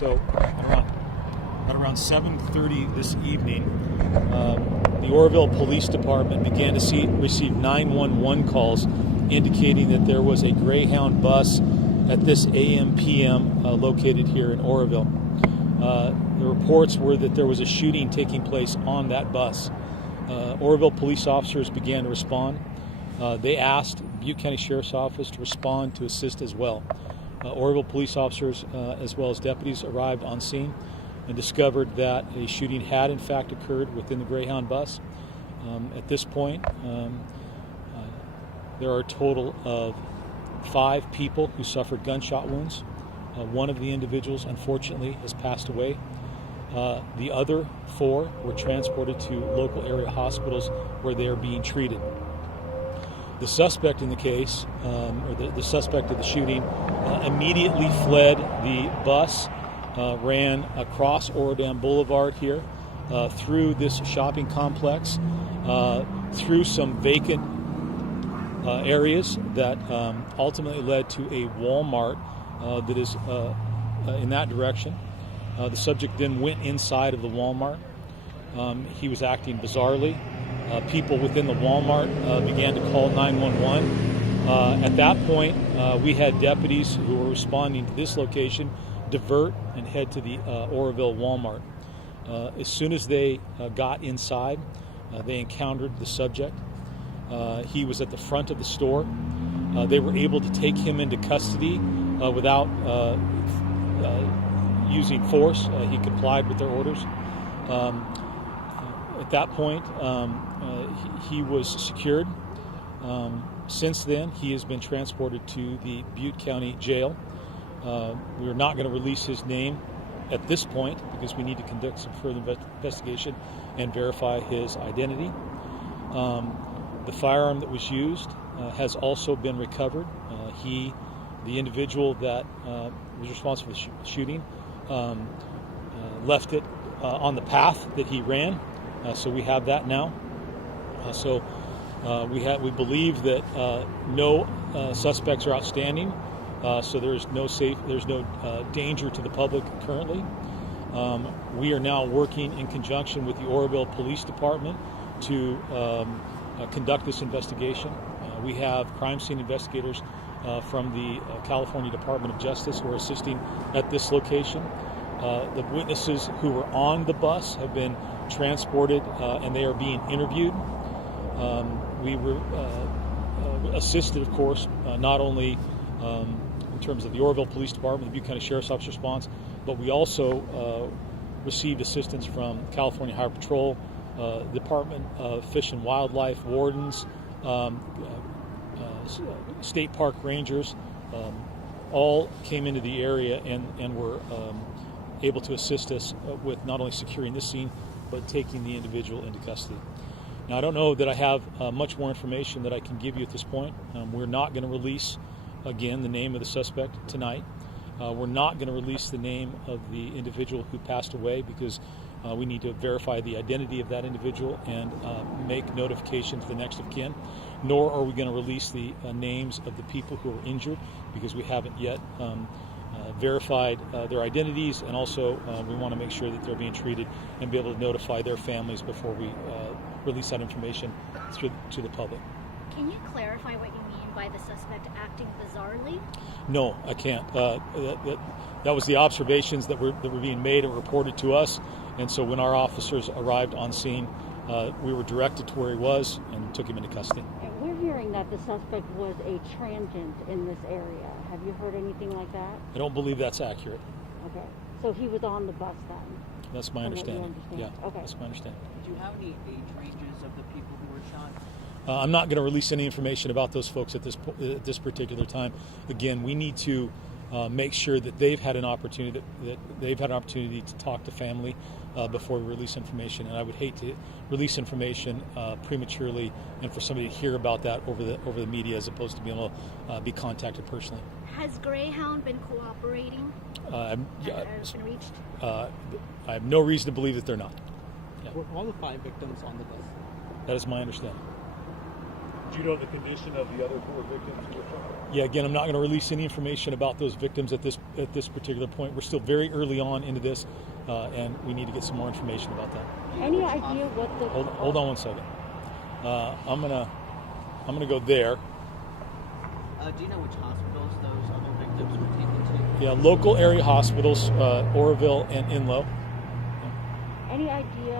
So at around 7:30 this evening, the Oroville Police Department began to receive 911 calls indicating that there was a Greyhound bus at this AM/PM located here in Oroville. The reports were that there was a shooting taking place on that bus. Oroville police officers began to respond. They asked Butte County Sheriff's Office to respond to assist as well. Oroville police officers as well as deputies arrived on scene and discovered that a shooting had in fact occurred within the Greyhound bus. At this point, there are a total of 5 people who suffered gunshot wounds. One of the individuals, unfortunately, has passed away. The other 4 were transported to local area hospitals where they are being treated. The suspect in the case, or the suspect of the shooting, immediately fled the bus, ran across Oroville Boulevard here, through this shopping complex, through some vacant areas that ultimately led to a Walmart that is in that direction. The subject then went inside of the Walmart. He was acting bizarrely. People within the Walmart began to call 911. At that point, we had deputies who were responding to this location divert and head to the Oroville Walmart. As soon as they got inside, they encountered the subject. He was at the front of the store. They were able to take him into custody without using force. He complied with their orders. At that point, he was secured. Since then, he has been transported to the Butte County Jail. We are not going to release his name at this point because we need to conduct some further investigation and verify his identity. The firearm that was used has also been recovered. The individual that was responsible for the shooting, left it on the path that he ran. So we have that now. We believe that no suspects are outstanding. So there's no danger to the public currently. We are now working in conjunction with the Oroville Police Department to conduct this investigation. We have crime scene investigators from the California Department of Justice who are assisting at this location. The witnesses who were on the bus have been transported and they are being interviewed. We were assisted, of course, not only in terms of the Oroville Police Department, the Butte County Sheriff's Office response, but we also received assistance from California Highway Patrol, Department of Fish and Wildlife, wardens, state park rangers, all came into the area and were able to assist us with not only securing this scene, but taking the individual into custody. Now, I don't know that I have much more information that I can give you at this point. We're not going to release, again, the name of the suspect tonight. We're not going to release the name of the individual who passed away because we need to verify the identity of that individual and make notification to the next of kin. Nor are we going to release the names of the people who are injured because we haven't yet verified their identities, and also we want to make sure that they're being treated and be able to notify their families before we release that information to the public. Can you clarify what you mean by the suspect acting bizarrely? No, I can't. That was the observations that were being made and reported to us, and so when our officers arrived on scene, we were directed to where he was and took him into custody. And we're hearing that the suspect was a transient in this area. Have you heard anything like that? I don't believe that's accurate. Okay. So he was on the bus then? That's my understanding. Yeah, okay. That's my understanding. Do you have any age ranges of the people who were shot? I'm not going to release any information about those folks at this particular time. Again, we need to make sure that they've had an opportunity to talk to family before we release information. And I would hate to release information prematurely and for somebody to hear about that over the media as opposed to being able to be contacted personally. Has Greyhound been cooperating? Has been reached? I have no reason to believe that they're not. Yeah. Were all the 5 victims on the bus? That is my understanding. Do you know the condition of the other 4 victims who were shot? Yeah, again, I'm not going to release any information about those victims at this particular point. We're still very early on into this, and we need to get some more information about that. Any idea what the... Hold on one second. I'm gonna go there. Do you know which hospitals those other victims were taken to? Yeah, local area hospitals, Oroville and Inlow. Any idea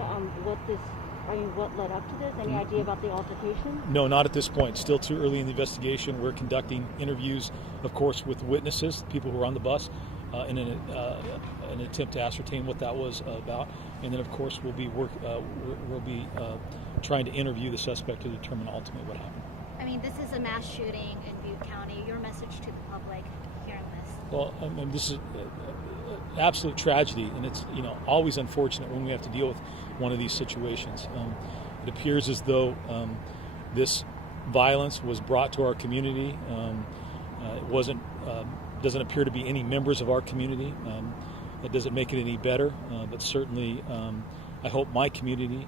what led up to this? Any idea about the altercation? No, not at this point. Still too early in the investigation. We're conducting interviews, of course, with witnesses, people who were on the bus, in an attempt to ascertain what that was about. And then, of course, we'll be trying to interview the suspect to determine ultimately what happened. I mean, this is a mass shooting in Butte County. Your message to the public hearing this? Well, I mean, this is absolute tragedy, and it's always unfortunate when we have to deal with one of these situations. It appears as though this violence was brought to our community. It doesn't appear to be any members of our community. That doesn't make it any better, but certainly I hope my community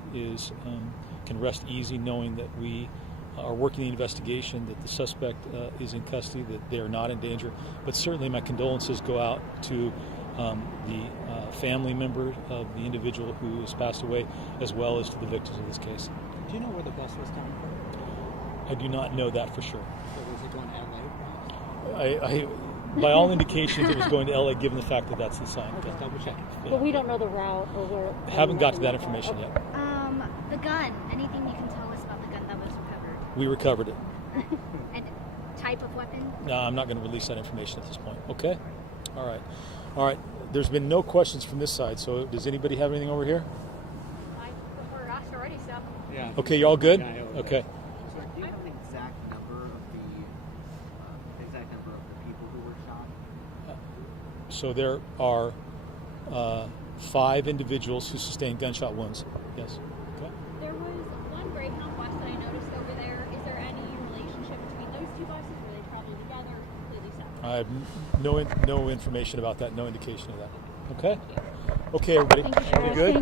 can rest easy knowing that we are working the investigation, that the suspect is in custody, that they are not in danger. But certainly my condolences go out to the family member of the individual who has passed away, as well as to the victims of this case. Do you know where the bus was coming from? I do not know that for sure. So was it going to LA? I by all indications, it was going to LA, given the fact that that's the sign. Just double checking. But we don't know the route or where... Haven't got to that information yet. The gun. Anything you can tell us about the gun that was recovered? We recovered it. And type of weapon? No, I'm not going to release that information at this point. Okay? All right. There's been no questions from this side, so does anybody have anything over here? I prefer asked already, so. Yeah. Okay, you all good? Yeah, Okay. So do you have an exact number of the people who were shot? So there are 5 individuals who sustained gunshot wounds. Yes. Okay. There was one Greyhound bus that I noticed over there. Is there any relationship between those 2 buses? Were they traveling together or completely separate? I have no information about that, no indication of that. Okay? Okay, everybody. Thank you, You good?